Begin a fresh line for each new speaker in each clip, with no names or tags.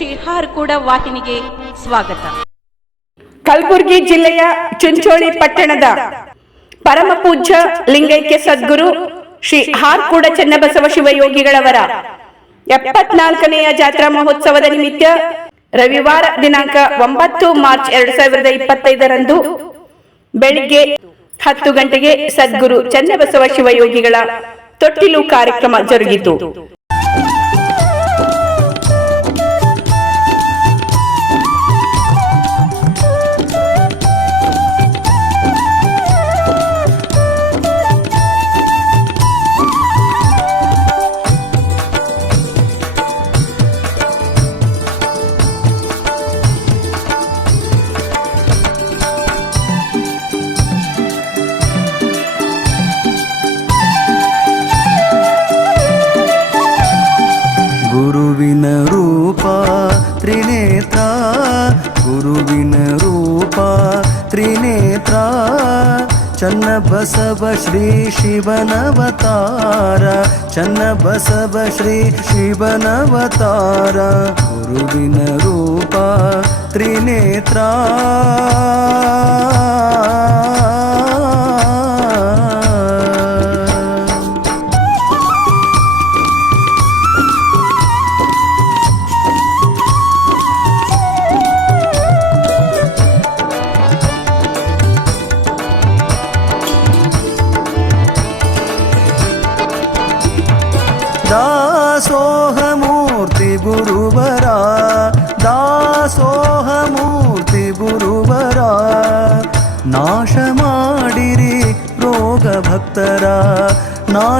ಶ್ರೀ ಹಾರ್ಕೂಡ ವಾಹಿನಿಗೆ ಸ್ವಾಗತ.
ಕಲಬುರಗಿ ಜಿಲ್ಲೆಯ ಚುಂಚೋಳಿ ಪಟ್ಟಣದ ಪರಮ ಪೂಜ್ಯ ಲಿಂಗೈಕ್ಯ ಸದ್ಗುರು ಶ್ರೀ ಹಾರ್ಕೂಡ ಚನ್ನಬಸವ ಶಿವಯೋಗಿಗಳವರ ಎಪ್ಪತ್ನಾಲ್ಕನೆಯ ಜಾತ್ರಾ ಮಹೋತ್ಸವದ ನಿಮಿತ್ತ ರವಿವಾರ ದಿನಾಂಕ ಒಂಬತ್ತು ಮಾರ್ಚ್ ಎರಡ್ ಸಾವಿರದ ಇಪ್ಪತ್ತೈದರಂದು ಬೆಳಿಗ್ಗೆ ಹತ್ತು ಗಂಟೆಗೆ ಸದ್ಗುರು ಚನ್ನಬಸವ ಶಿವಯೋಗಿಗಳ ತೊಟ್ಟಿಲು ಕಾರ್ಯಕ್ರಮ ಜರುಗಿತು.
ಶಿವನವತಾರ ಚನ್ನಬಸವ ಶ್ರೀ ಶಿವನವತಾರ ಗುರುವಿನ ರೂಪ ತ್ರಿನೇತ್ರ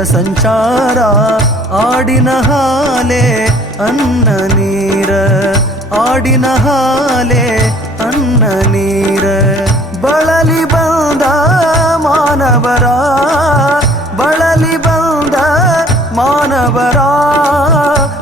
ಸಂಚಾರ ಆಡಿನ ಹಾಲೆ ಅನ್ನ ನೀರ ಆಡಿನ ಹಾಲೆ ಅನ್ನ ನೀರ ಬಳಲಿ ಬಂದ ಮಾನವರ ಬಳಲಿ ಬಂದ ಮಾನವರ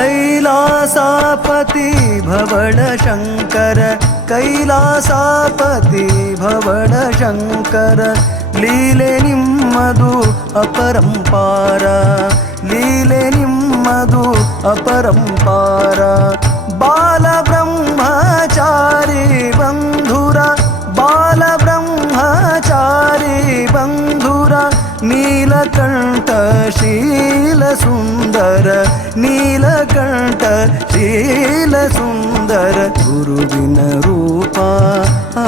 कैलासापति भवणशङ्कर कैलासापति भवणशङ्कर लीले निम्मदु अपरम्पार लीले निम्मदु अपरम्पार बालब्रह्मचारी बन्धुर बालब्रह्मचारी बन्धुर नीलकण्ठशीलसुन्दर ನೀಲಕಂಠ ಶೀಲ ಸುಂದರ ನೀಲಕಂಠ ಶೀಲ ಸುಂದರ ಗುರುವಿನ ರೂಪ ಆ,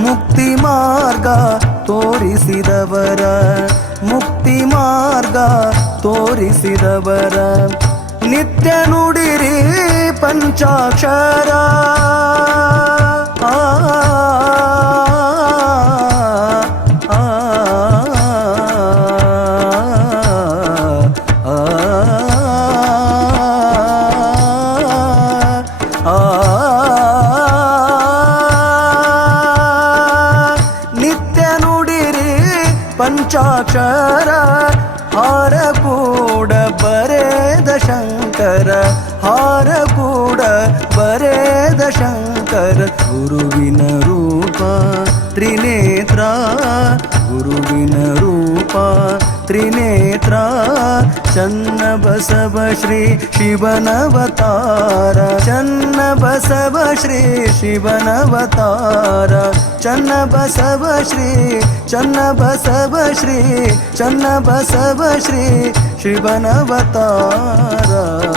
ಮುಕ್ತಿ ಮಾರ್ಗ ತೋರಿಸಿದವರ. ಮುಕ್ತಿ ಮಾರ್ಗ ತೋರಿಸಿದವರ. ನಿತ್ಯ ನುಡಿರಿ ಪಂಚಾಕ್ಷರ. र हार कूड वरे दशङ्कर गुरुविनरूप त्रिनेत्र गुरुविनरूप त्रिनेत्र चन्न बसब श्री शिवन अवतर चन्न बसब श्री शिवन अवतर चन्न बसब्री चन्न बसब्री चन्न बसब्री शिवन अवतार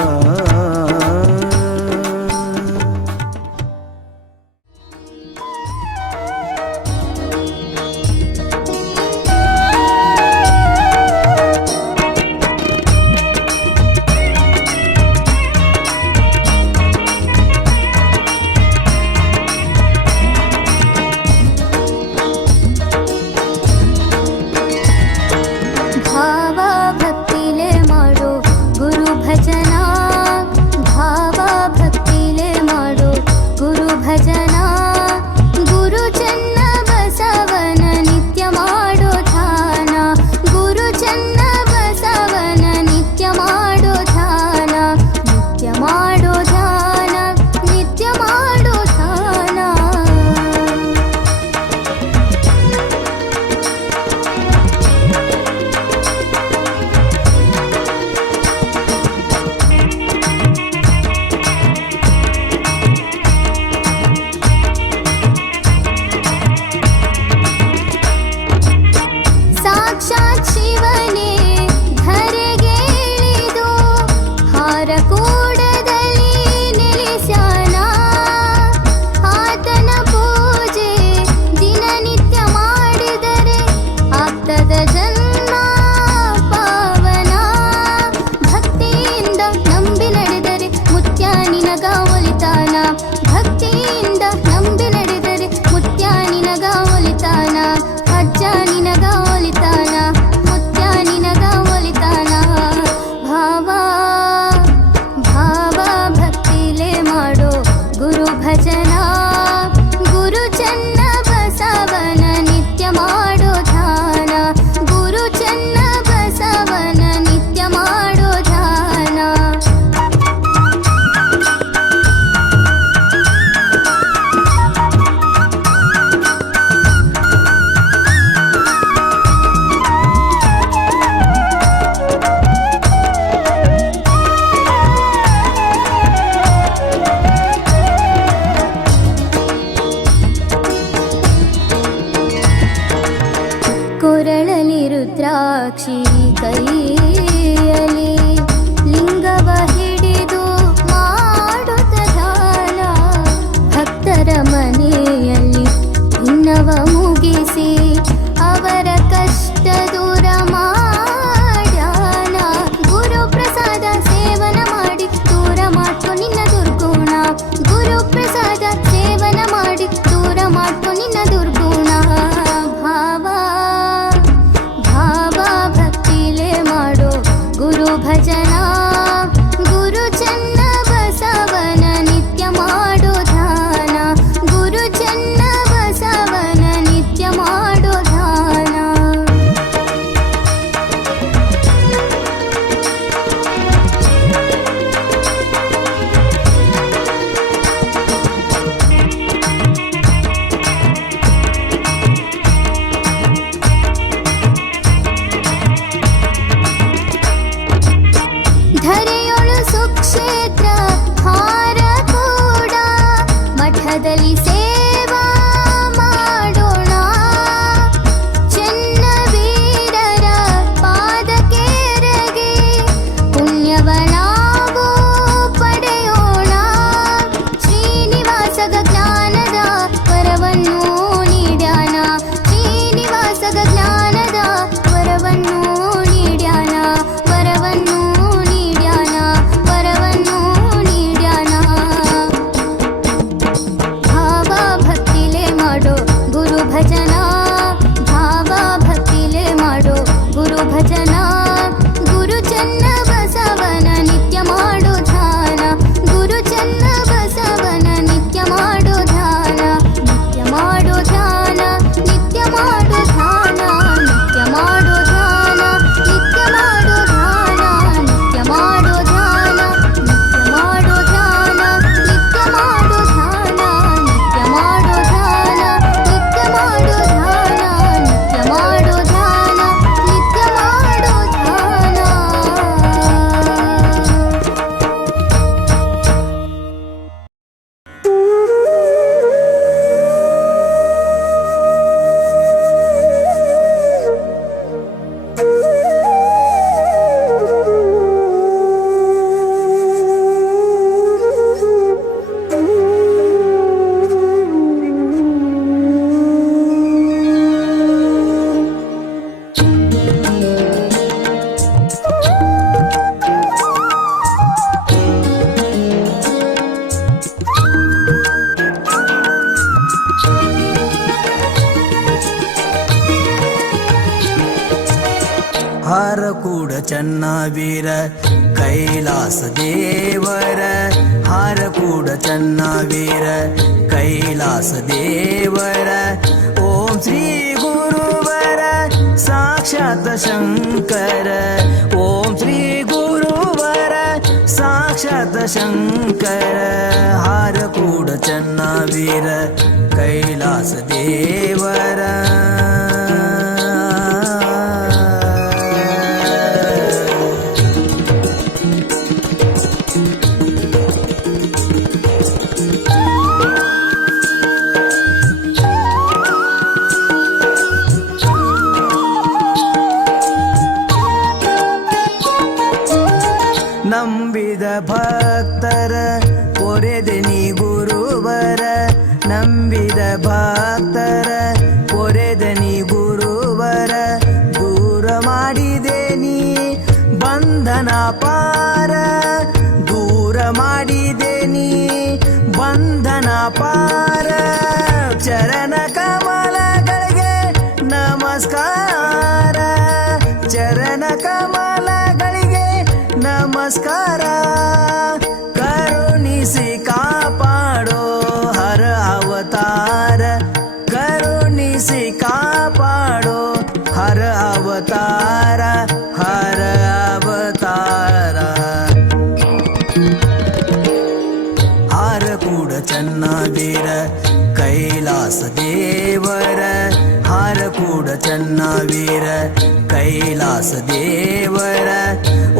ಹಾರ ಕೂಡ ಚೆನ್ನ ವೀರ ಕೈಲಾಸ ದೇವರ ಹಾರ ಕೂಡ ಚೆನ್ನ ವೀರ ಕೈಲಾಸ ದೇವರ ಓಂ ಶ್ರೀ ಗುರುವರ ಸಾಕ್ಷಾತ್ ಶಂಕರ ಓಂ ಶ್ರೀ ಗುರುವರ ಸಾಕ್ಷಾತ್ ಶಂಕರ ಹಾರ ಕೂಡ ಚೆನ್ನ ವೀರ ಕೈಲಾಸ ದೇವರ ಚರಣ ನಮಸ್ಕಾರ. कैलासदेवर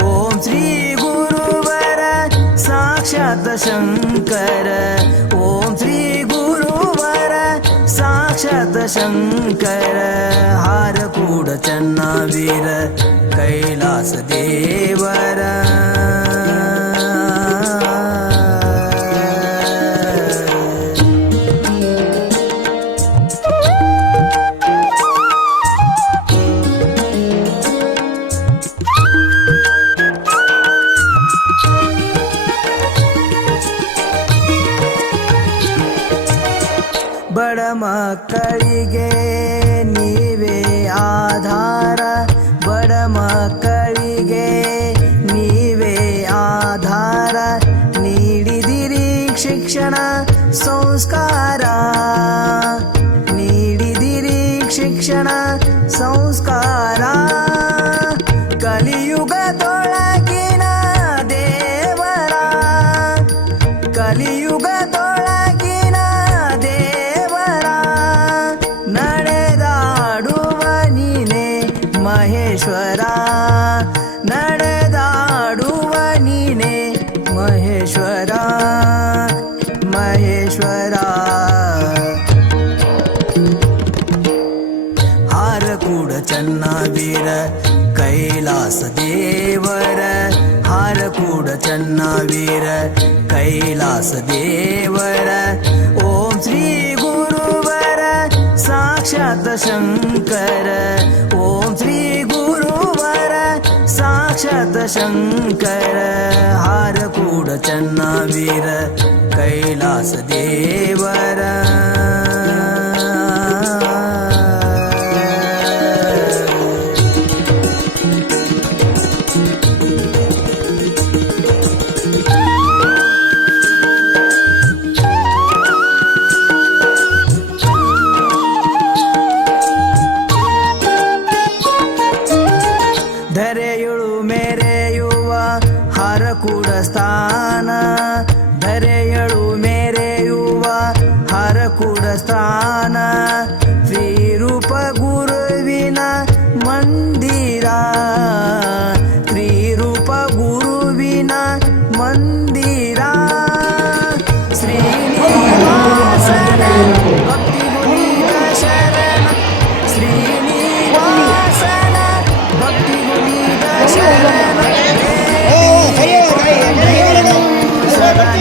ॐ श्रीगुरुवर साक्षात् शङ्कर ॐ श्रीगुरुवर साक्षात् शङ्कर हारकूडचन्नावीर कैलासदेवर ಶಿಕ್ಷಣ ಸಂಸ್ಕಾರ ನೀಡಿದಿರಿ ಶಿಕ್ಷಣ ಸಂಸ್ಕಾರ ಕೂಡ ಚೆನ್ನ ವೀರ ಕೈಲಾಸ ದೇವರ ಹಾರ ಕೂಡ ಚೆನ್ನ ವೀರ ಕೈಲಾಸ ದೇವರ ಓಂ ಶ್ರೀ ಗುರುವರ ಸಾಕ್ಷಾತ್ ಶಂಕರ ಓಂ ಶ್ರೀ ಗುರುವರ ಸಾಕ್ಷಾತ್ ಶಂಕರ ಹಾರ ಕೂಡ ಚೆನ್ನ ವೀರ ಕೈಲಾಸ ದೇವರ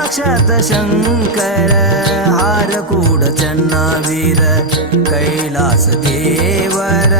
ಸಾಕ್ಷಾತ್ ಶಂಕರ ಹಾರಕೂಡ ಚನ್ನವೀರ ಕೈಲಾಸ ದೇವರ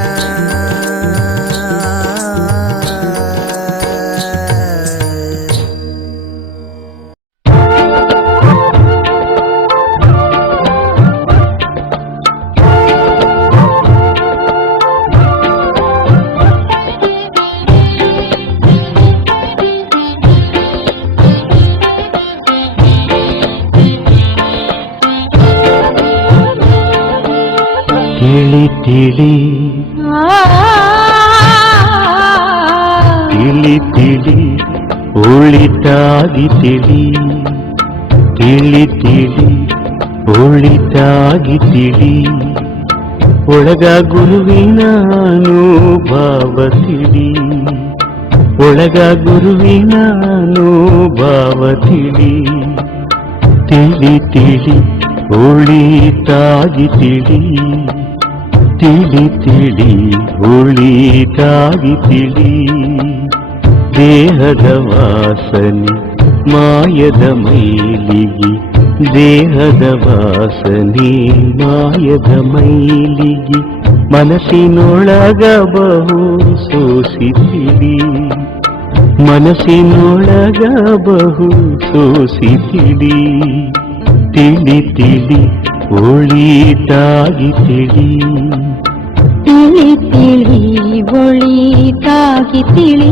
ತಿಳಿ ತಿಳಿ ತಿಳಿ ತಿಳಿ ಒಳಿತಾಗಿ ತಿಳಿ ತಿಳಿ ತಿಳಿ ಒಳಿತಾಗಿ ತಿಳಿ ಒಳಗ ಗುರುವಿನ ಭಾವ ತಿಳಿ ಒಳಗ ಗುರುವಿನ ಭಾವ ತಿಳಿ ತಿಳಿ ತಿಳಿ ಒಳಿತಾಗಿ ತಿಳಿ ತಿಳಿ ತಿಳಿ ಒಳಿತಾಗಿ ತಿಳಿ ದೇಹದ ವಾಸನೆ ಮಾಯದ ಮೈಲಿಗೆ ದೇಹದ ವಾಸನೆ ಮಾಯದ ಮೈಲಿಗೆ ಮನಸ್ಸಿನೊಳಗ ಬಹು ಸೋಸಿತಿಳಿ ಮನಸ್ಸಿನೊಳಗ ಬಹು ಸೋಸಿತಿಳಿ ತಿಳಿ ತಿಳಿ ஒளி தாகி
தெளி. திளி திளி ஒளி தாகி திளி.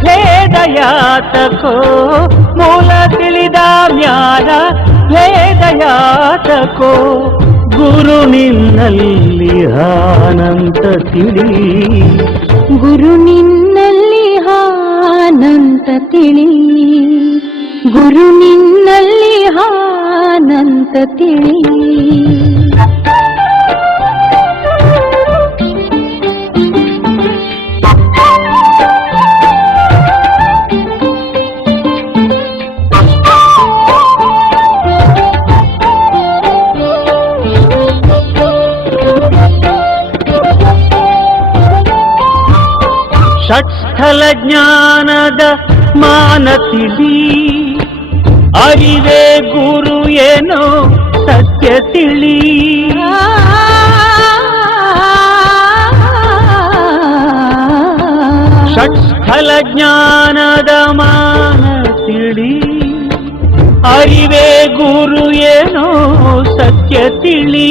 ಭೇದ ಯಾತಕೋ ಮೂಲ ತಿಳಿದ ಮ್ಯಾಲ ಭೇದ ಯಾತಕೋ ಗುರು ನಿನ್ನಲ್ಲಿ ಆನಂತ ತಿಳಿ.
ಗುರು ನಿನ್ನಲ್ಲಿ ಆನಂತ ತಿಳಿ. ಗುರು ನಿನ್ನಲ್ಲಿ ಆನಂತ ತಿಳಿ.
ಷಟ್ಸ್ಥಲ ಜ್ಞಾನದ ಮಾನ ಅರಿವೇ ಗುರು ಏನೋ ಸತ್ಯ ತಿಳಿ. ಷಟ್ಸ್ಥಲ ಜ್ಞಾನದ ಮಾನ ಅರಿವೇ ಗುರು ಏನೋ ಸತ್ಯ ತಿಳಿ.